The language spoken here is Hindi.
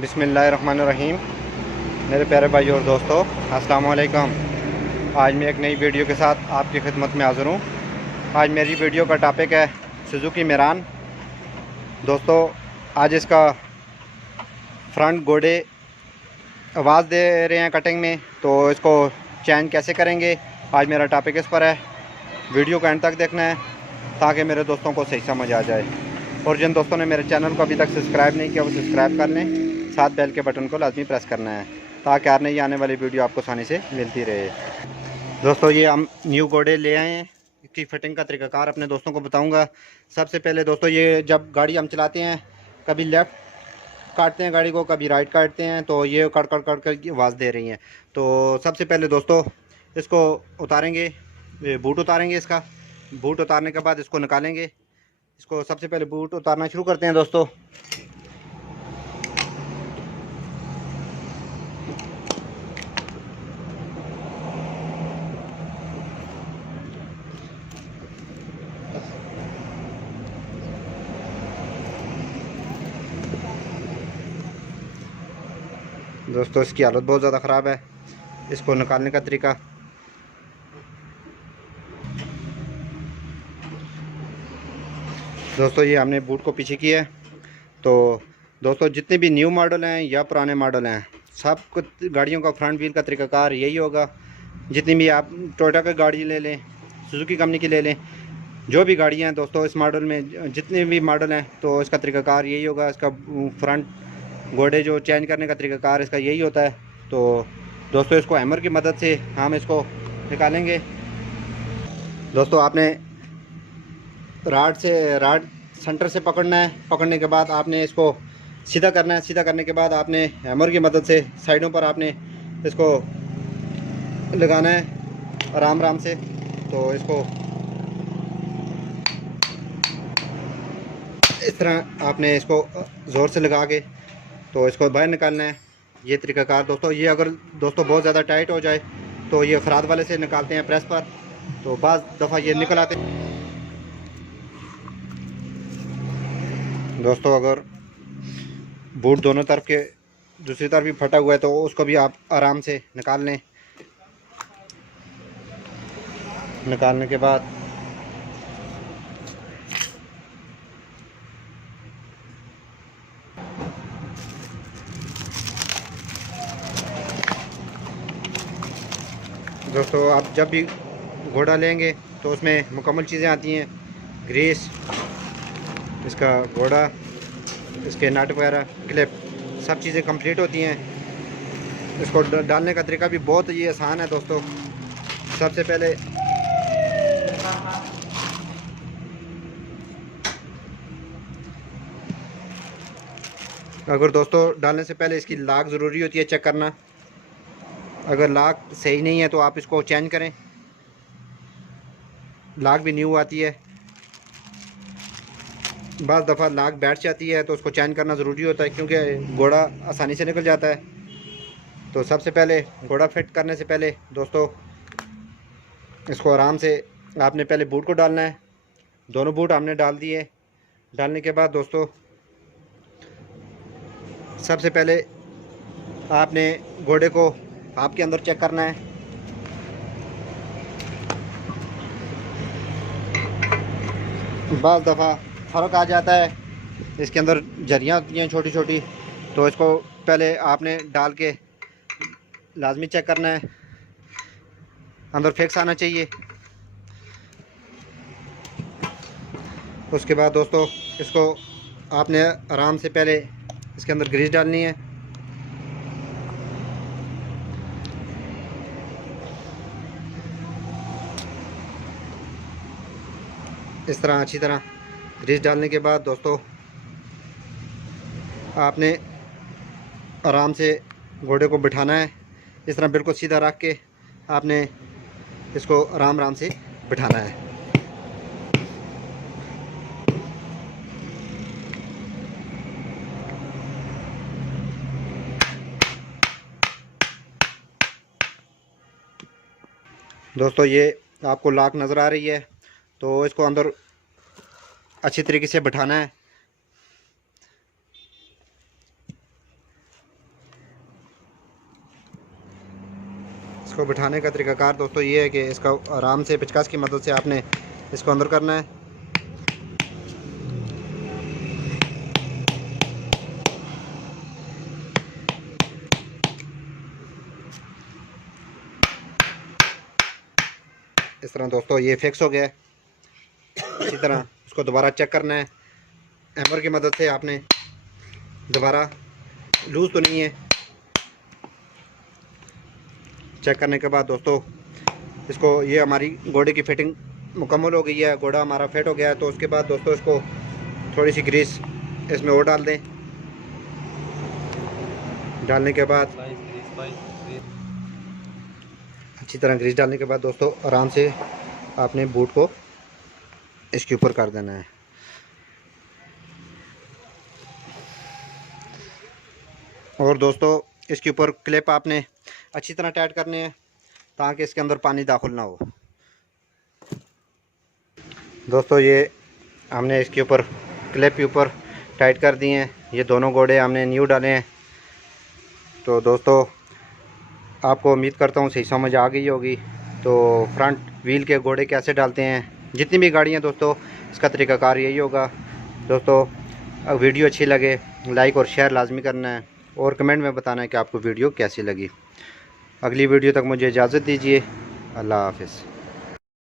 बिस्मिल्लाहिर्रहमानिर्रहीम। मेरे प्यारे भाई और दोस्तों, अस्सलाम वालेकुम। आज मैं एक नई वीडियो के साथ आपकी खिदमत में हाज़िर हूँ। आज मेरी वीडियो का टॉपिक है सुजुकी मेरान। दोस्तों, आज इसका फ्रंट गोडे आवाज़ दे रहे हैं कटिंग में, तो इसको चेंज कैसे करेंगे, आज मेरा टॉपिक इस पर है। वीडियो को एंड तक देखना है ताकि मेरे दोस्तों को सही समझ आ जाए। और जिन दोस्तों ने मेरे चैनल को अभी तक सब्सक्राइब नहीं किया वो सब्सक्राइब कर लें, साथ बेल के बटन को लाजमी प्रेस करना है ताकि हर नई आने वाली वीडियो आपको आसानी से मिलती रहे। दोस्तों, ये हम न्यू गोडे ले आए हैं। इसकी फिटिंग का तरीक़ाकार अपने दोस्तों को बताऊंगा। सबसे पहले दोस्तों, ये जब गाड़ी हम चलाते हैं, कभी लेफ़्ट काटते हैं गाड़ी को, कभी राइट काटते हैं, तो ये कट कट कट कर आवाज़ दे रही हैं। तो सबसे पहले दोस्तों इसको उतारेंगे, बूट उतारेंगे। इसका बूट उतारने के बाद इसको निकालेंगे। इसको सबसे पहले बूट उतारना शुरू करते हैं दोस्तों। दोस्तों, इसकी हालत बहुत ज़्यादा ख़राब है। इसको निकालने का तरीका, दोस्तों ये हमने बूट को पीछे किया है। तो दोस्तों, जितने भी न्यू मॉडल हैं या पुराने मॉडल हैं, सब कुछ गाड़ियों का फ्रंट व्हील का तरीक़ाकार यही होगा। जितनी भी आप टोयोटा की गाड़ी ले लें, सुजुकी कंपनी की ले लें, जो भी गाड़ियाँ हैं दोस्तों इस मॉडल में, जितने भी मॉडल हैं, तो इसका तरीक़ाकार यही होगा। इसका फ्रंट गोडे जो चेंज करने का तरीक़ाकार इसका यही होता है। तो दोस्तों, इसको हैमर की मदद से हम इसको निकालेंगे। दोस्तों, आपने राड सेंटर से पकड़ना है। पकड़ने के बाद आपने इसको सीधा करना है। सीधा करने के बाद आपने हैमर की मदद से साइडों पर आपने इसको लगाना है आराम आराम से। तो इसको इस तरह आपने इसको ज़ोर से लगा के तो इसको बाहर निकालना है। ये तरीक़ाकार दोस्तों, ये अगर दोस्तों बहुत ज़्यादा टाइट हो जाए तो ये फ़राद वाले से निकालते हैं प्रेस पर, तो बाज़ दफ़ा ये निकल आते हैं। दोस्तों, अगर बूट दोनों तरफ के दूसरी तरफ भी फटा हुआ है तो उसको भी आप आराम से निकाल लें। निकालने के बाद दोस्तों, आप जब भी घोड़ा लेंगे तो उसमें मुकम्मल चीज़ें आती हैं। ग्रीस, इसका घोड़ा, इसके नट वगैरह, क्लिप, सब चीज़ें कंप्लीट होती हैं। इसको डालने का तरीका भी बहुत ही आसान है दोस्तों। सबसे पहले अगर दोस्तों डालने से पहले इसकी लाक ज़रूरी होती है चेक करना। अगर लाक सही नहीं है तो आप इसको चेंज करें। लाक भी न्यू आती है, बाज़ दफ़ा लाक बैठ जाती है तो उसको चेंज करना ज़रूरी होता है क्योंकि घोड़ा आसानी से निकल जाता है। तो सबसे पहले घोड़ा फिट करने से पहले दोस्तों इसको आराम से आपने पहले बूट को डालना है। दोनों बूट हमने डाल दिए। डालने के बाद दोस्तों सबसे पहले आपने घोड़े को आपके अंदर चेक करना है। बाज़ दफ़ा फ़र्क आ जाता है, इसके अंदर झरियाँ होती हैं छोटी छोटी, तो इसको पहले आपने डाल के लाजमी चेक करना है। अंदर फिक्स आना चाहिए। उसके बाद दोस्तों इसको आपने आराम से पहले इसके अंदर ग्रीस डालनी है। इस तरह अच्छी तरह ग्रीस डालने के बाद दोस्तों आपने आराम से घोड़े को बिठाना है। इस तरह बिल्कुल सीधा रख के आपने इसको आराम आराम से बिठाना है। दोस्तों, ये आपको लाक नज़र आ रही है, तो इसको अंदर अच्छी तरीके से बिठाना है। इसको बिठाने का तरीकाकार दोस्तों ये है कि इसका आराम से पेचकस की मदद से आपने इसको अंदर करना है। इस तरह दोस्तों ये फिक्स हो गया है। इसी तरह इसको दोबारा चेक करना है हैमर की मदद से। आपने दोबारा लूज़ तो नहीं है, चेक करने के बाद दोस्तों इसको ये हमारी घोड़े की फिटिंग मुकम्मल हो गई है। घोड़ा हमारा फिट हो गया है। तो उसके बाद दोस्तों इसको थोड़ी सी ग्रीस इसमें और डाल दें। डालने के बाद अच्छी तरह ग्रीस डालने के बाद दोस्तों आराम से आपने बूट को इसके ऊपर कर देना है। और दोस्तों इसके ऊपर क्लिप आपने अच्छी तरह टाइट करने हैं ताकि इसके अंदर पानी दाखिल ना हो। दोस्तों ये हमने इसके ऊपर क्लिप के ऊपर टाइट कर दिए हैं। ये दोनों घोड़े हमने न्यू डाले हैं। तो दोस्तों आपको उम्मीद करता हूँ सही समझ आ गई होगी। तो फ्रंट व्हील के घोड़े कैसे डालते हैं, जितनी भी गाड़ियाँ दोस्तों इसका तरीकाकार यही होगा। दोस्तों वीडियो अच्छी लगे लाइक और शेयर लाजमी करना है और कमेंट में बताना है कि आपको वीडियो कैसी लगी। अगली वीडियो तक मुझे इजाज़त दीजिए। अल्लाह हाफ़िज़।